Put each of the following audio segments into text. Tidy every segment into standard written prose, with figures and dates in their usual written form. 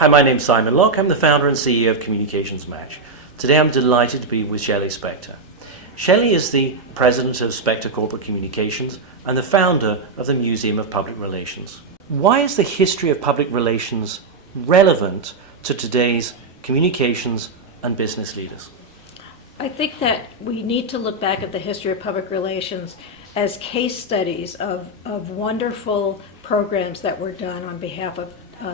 Hi, my name's Simon Locke. I'm the founder and CEO of CommunicationsMatch. Today I'm delighted to be with Shelley Spector. Shelley is the president of Spector Corporate Communications and the founder of the Museum of Public Relations. Why is the history of public relations relevant to today's communications and business leaders? I think that we need to look back at the history of public relations as case studies of wonderful programs that were done on behalf of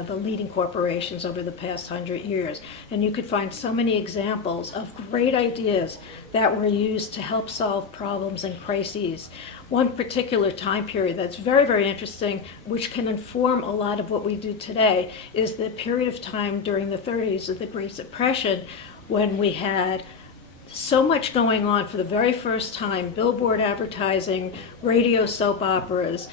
the leading corporations over the past 100 years. And you could find so many examples of great ideas that were used to help solve problems and crises. One particular time period that's very, very interesting, which can inform a lot of what we do today, is the period of time during the 30s of the Great Depression, when we had so much going on for the very first time: billboard advertising, radio soap operas,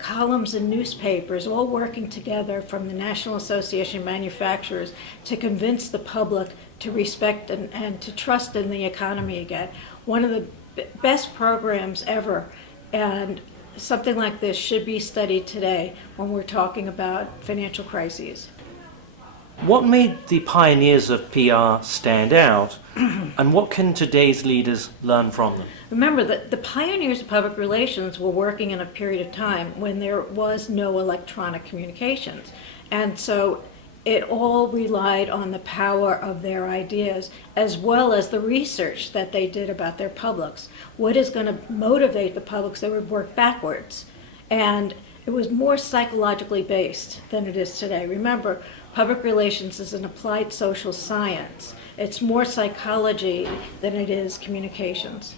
columns in newspapers, all working together from the National Association of Manufacturers to convince the public to respect and to trust in the economy again. One of the best programs ever, and something like this should be studied today when we're talking about financial crises. What made the pioneers of PR stand out, and what can today's leaders learn from them? Remember that the pioneers of public relations were working in a period of time when there was no electronic communications. And so it all relied on the power of their ideas, as well as the research that they did about their publics. What is going to motivate the publics? They would work backwards. And it was more psychologically based than it is today. Remember, public relations is an applied social science. It's more psychology than it is communications.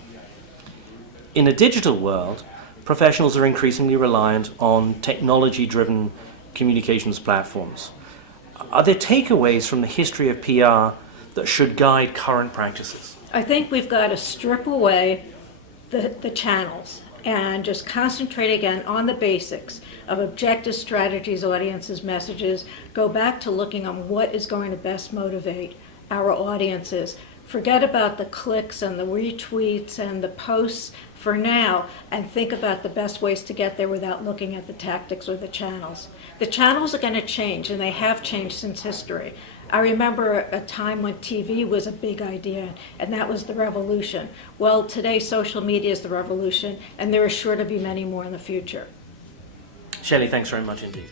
In a digital world, professionals are increasingly reliant on technology-driven communications platforms. Are there takeaways from the history of PR that should guide current practices? I think we've got to strip away the channels and just concentrate again on the basics of objective strategies, audiences, messages. Go back to looking on what is going to best motivate our audiences. Forget about the clicks and the retweets and the posts for now, and think about the best ways to get there without looking at the tactics or the channels. The channels are going to change, and they have changed since history. I remember a time when TV was a big idea, and that was the revolution. Well, today social media is the revolution, and there are sure to be many more in the future. Shelley, thanks very much indeed.